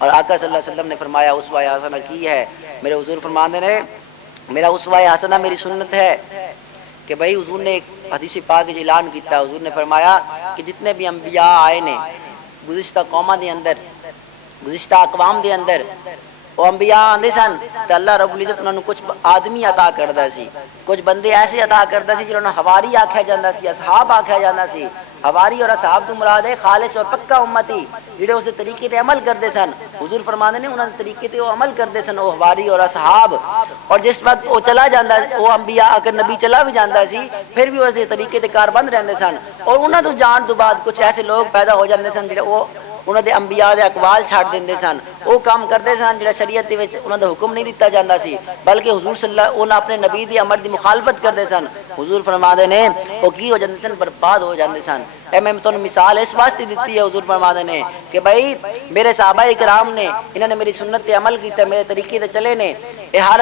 اور آقا صلی اللہ علیہ وسلم نے فرمایا اسوہ حسنہ کی ہے، میرے حضور فرماتے ہیں میرا اسوہ حسنہ میری سنت ہے کہ بھائی حضور نے ایک حدیث پاک اعلان کیتا، حضور نے فرمایا کہ جتنے بھی انبیاء آئے نے گزشتہ قوماں دے اندر، گزشتہ اقوام دے اندر، وہ انبیاء آندے سن تو اللہ رب العزت انہوں نے کچھ آدمی عطا کردا سی، کچھ بندے ایسے عطا کردا سی جنہوں نے حواری آکھیا جاندا سی، اصحاب آکھیا جاندا سی۔ حواری اور اصحاب تو مراد ہے خالص اور پکا امتی جڑے اس دے طریقے تے عمل کردے سن۔ حضور فرماندے نے انہاں دے طریقے تے وہ عمل کردے سن، وہ حواری اور اصحاب۔ اور جس وقت وہ چلا جاندا وہ انبیاء اگر نبی چلا بھی جاندا سی پھر بھی اس دے طریقے تے کاربند رہندے سن، اور انہاں تو جان تو بعد کچھ ایسے لوگ پیدا ہو جاندے سن جڑے وہ انہاں دے انبیاء دے اقوال چھاڑ دیندے سن، وہ کام کردے سن جڑا شریعت دے وچ انہاں دا حکم نہیں دتا جاندا سی، بلکہ حضور صلی اللہ انہاں اپنے نبی دی امر دی مخالفت کردے سن۔ حضور فرماندے نے وہ کی ہو جاندے سن، برباد ہو جاندے سن۔ میں تو مثال اس واسطے دیتی ہے، حضور فرماندے نے کہ بھائی میرے صحابہ کرام نے انہوں نے میری سنت تے عمل کیتا، میرے طریقے تے چلے نے، ہر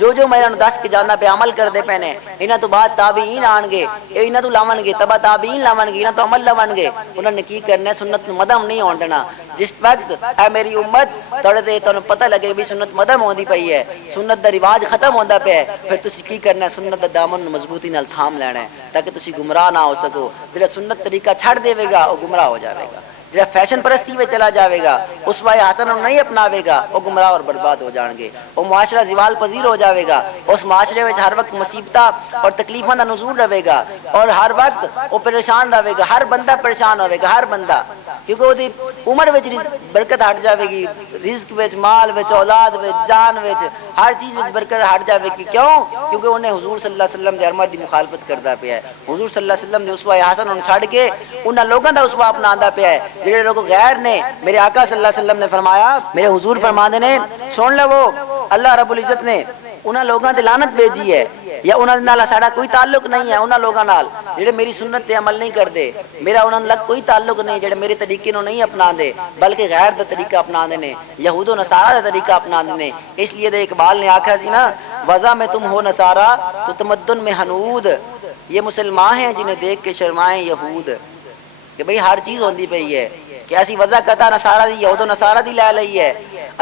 جو میں انہوں دس کے جانا پہ عمل کردے پے نے، انہاں تو بعد تابعین آن گے، انہاں تو لاون گے، تبع تابعین لاون گے، انہاں تو عمل لاون گے، انہوں نے کی کرنا ہے سنت مدم نہیں ہون دینا۔ جس وقت اے میری امت تھوڑے تے تانوں پتہ لگے بھی سنت مدم ہوندی پئی ہے، سنت دا رواج ختم ہوندا پیا ہے، پھر تسی کی کرنا ہے سنت دا دامن مضبوطی نال تھام لینا ہے تاکہ تسی گمراہ نہ ہو سکو۔ جڑا سنت طریقہ چھڑ دے گا وہ گمراہ ہو جاوے گا، جڑا فیشن پرستی میں چلا جاوے گا اسوہ حسنہ نہیں اپناوے گا وہ گمراہ اور برباد ہو جان گے، وہ معاشرہ زوال پذیر ہو جاوے گا، اس معاشرے میں ہر وقت مصیبتاں اور تکلیفاں دا نزول رہے گا، اور ہر وقت وہ پریشان رہے گا، ہر بندہ پریشان ہوے گا، ہر بندہ، کیونکہ وہ دی عمر وچ برکت ہٹ جاوے گی، رزق وچ، مال وچ، اولاد وچ، جان وچ، ہر چیز وچ برکت ہٹ جاوے گی۔ کیوں؟ کیونکہ انہیں حضور صلی اللہ علیہ وسلم دے امر دی مخالفت کردا پیا ہے، حضور صلی اللہ علیہ وسلم دے اسوہ حسنہ نوں چھڈ کے انہاں لوگاں دا اسوہ اپنااندا پیا ہے جڑے لوگ غیر نے۔ میرے آقا صلی اللہ علیہ وسلم نے فرمایا، میرے حضور فرماندے نے سن لو اللہ رب العزت نے انہاں لوگاں تے لعنت بھیجی ہے، یا انہاں نال ساڈا کوئی تعلق نہیں ہے، انہاں لوگاں نال جڑے میری سنت تے عمل نہیں کردے، میرا انہاں نال کوئی تعلق نہیں جڑے میرے طریقے نوں نہیں اپناندے بلکہ غیر دا طریقہ اپناندے نے، یہود و نصارا دا طریقہ اپناندے نے۔ اس لیے دے اقبال نے آکھا سی نا، وضع میں تم ہو نصارا تو تمدن میں حنود، یہ مسلمان ہیں جنہیں دیکھ کے شرمائیں یہود۔ کہ بھئی ہر چیز ہوندی پئی ہے کہ اسی وضع قطع نصارہ دی یہود و نصارہ دی لے لئی ہے،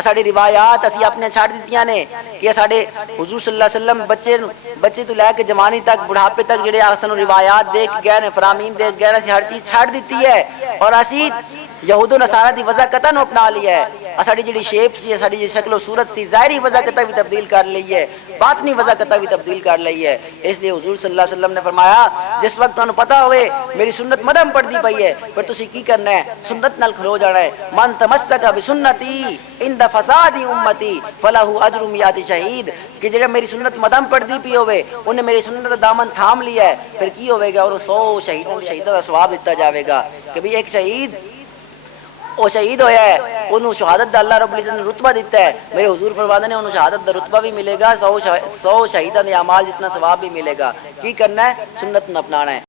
ساڈی روایات اسی اپنے چھڑ دتیاں نے کہ ساڈے حضور صلی اللہ علیہ وسلم بچے تو لے کے جوانی تک، بڑھاپے تک جڑے سانوں روایات دیکھ گئے نے، فرامین دیکھ گئے نے، اسی ہر چیز چھڑ دیتی ہے اور اسی یہود و نصارہ دی وضع قطع نو اپنا لیا ہے۔ ساڈی جڑی شیپ سی، ساڈی جڑی شکل و صورت سی، ظاہری وضع قطع بھی تبدیل کر لئی ہے، باطنی وضع قطع بھی تبدیل کر لئی ہے۔ اس لیے حضور صلی اللہ علیہ وسلم نے فرمایا جس وقت تانوں پتہ ہوئے میری سنت مدم پڑھدی پئی ہے پھر تسی کی کرنا ہے، سنت نال کھلو جانا ہے۔ من تمسک بسنتی عند فساد امتی فلہ اجر میات شہید، کہ جڑا میری سنت مدم پڑھدی پئی ہوئے انہیں میری سنت دا دامن تھام لیا ہے پھر کی ہوے گا، اور 100 شہیدوں دا ثواب دتا جاوے گا۔ کہ بھی ایک شہید وہ شہید ہویا ہے، انہوں شہادت دا اللہ رب العزت نے رتبہ دیتا ہے، میرے حضور فرماتے ہیں انہوں شہادت دا رتبہ بھی ملے گا، 100 شہیدان دے اعمال جتنا ثواب بھی ملے گا۔ کی کرنا ہے؟ سنت نہ اپنانا ہے۔